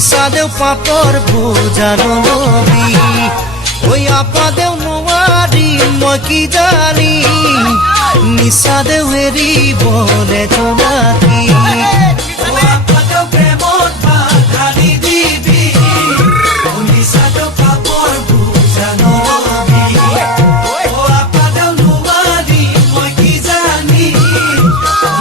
নিশাদেও পাপৰ ভোজানো নবী ঐ আপাদেও নোৱাৰি মই কি জানি নিশাদেও এৰিবলে জনাকি আপাদেও প্ৰেমত বাধানি দিবি নিশাদেও পাপৰ ভোজানো নবী আপাদেও নোৱাৰি মই কি জানি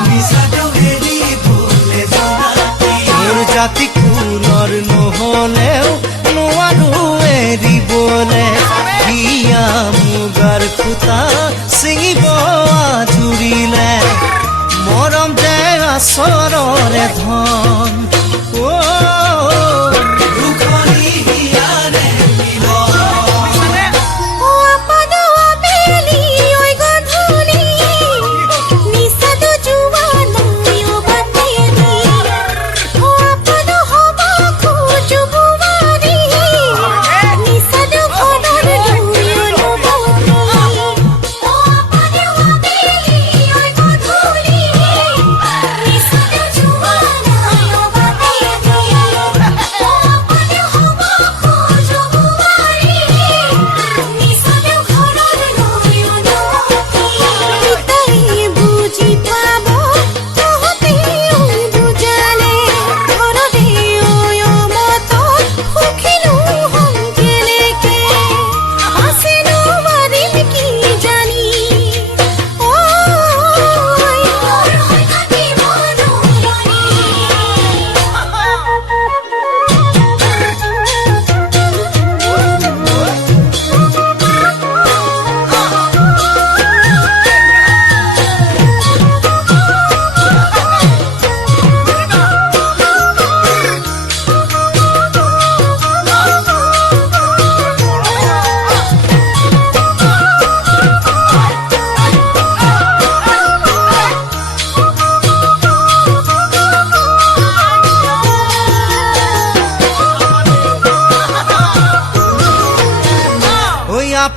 নিশাদেও এৰিবলে জনাকি মোৰ জাতি কুলৰ নহলেও নোৱাৰো এৰিবলে হিয়া মুগাৰ খুটা ছিঙিব জুৰিলে মৰম যে আচৰৰে ধন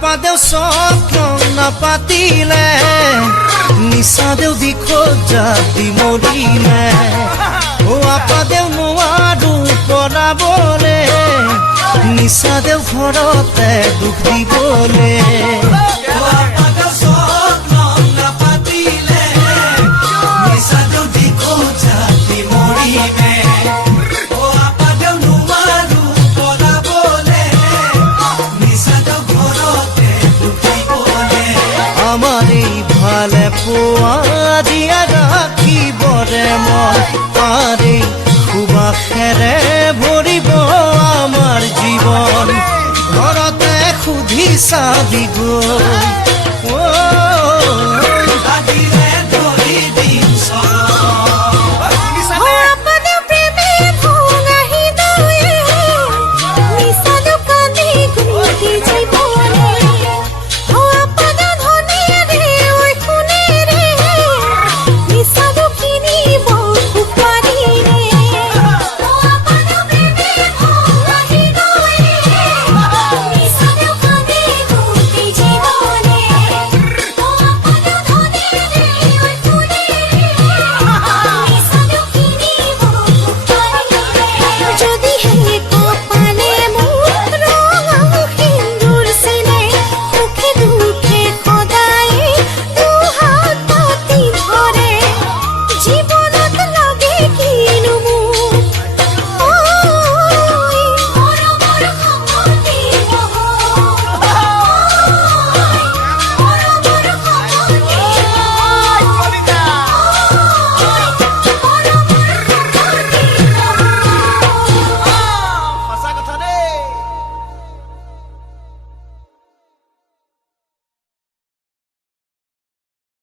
আপাদেও স্বপ্ন নাপাতিলে নিশাদেও দি খোজা দি মৰিলে আপাদেও নোৱাৰো পৰাবলে নিশাদেও ঘৰতে দুখ দিবলে ভালে পোৱা দিয়া ৰাখিবৰে মই পাৰি সুবাসেৰে ভৰিব আমাৰ জীৱন ঘৰতে সুধি চাবি গৈ